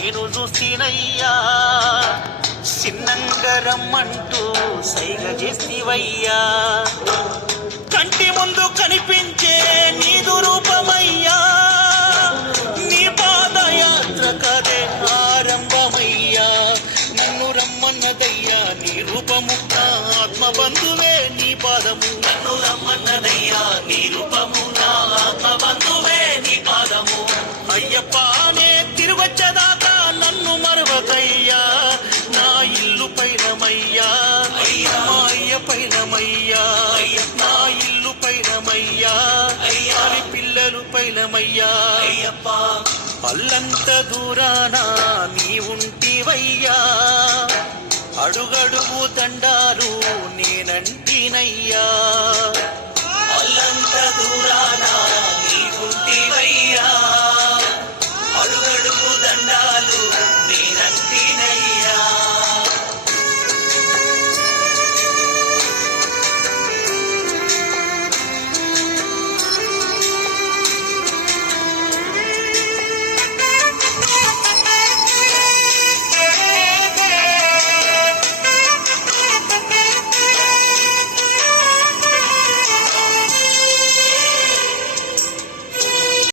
నేను చూసినయ్యా, చిన్నంగరమ్మంటూ సైగ చేసివయ్యా, కంటి ముందు కనిపించే నీదు రూపమయ్యా, నీ పాదయాత్ర కదే ఆరంభమయ్యా, నన్ను రమ్మన్నదయ్యా నీ రూపము, నా ఆత్మబంధువే నీ పాదము, నన్ను రమ్మన్నదయ్యా నీ రూపము, నా ఆత్మబంధువే నీ పాదము. అయ్యప్పనే తిరుగొచ్చదాకా నన్ను మరవకయ్యా, నా ఇల్లు పైనమయ్యా, మా అయ్య పైనమయ్యా, నా ఇల్లు పైనమయ్యా, వారి పిల్లలు పైనమయ్యా, అల్లంత దూరాన నీ ఉంటివయ్యా, అడుగడుగు దండాలు నేనంటినయ్యా, అల్లంత దూరాన నీ ఉంటివయ్యా.